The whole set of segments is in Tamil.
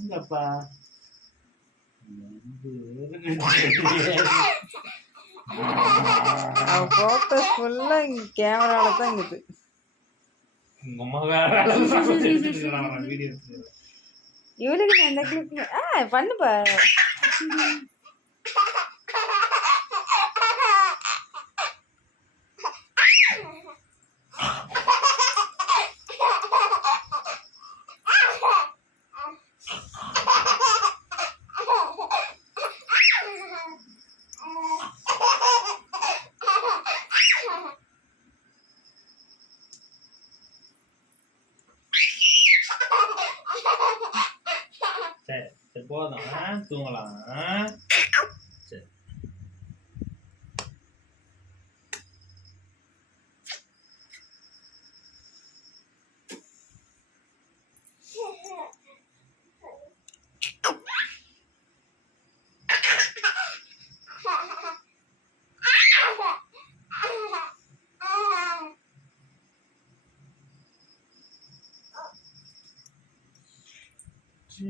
இங்கப்பா ஃபோக்கஸ் ஃபுல்லா இங்க கேமரால தான் இருக்குது. இவளுக்கு நான் எந்த கிளிப் பண்ணுப்பா. சரி போதும் தூங்கலாம். சரி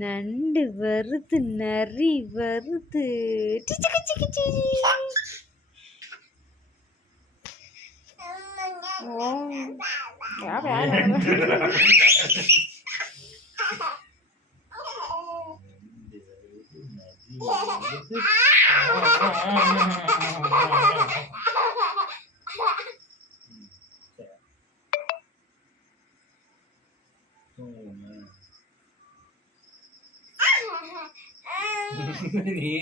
நண்டு வருது, நரி வருது. நீ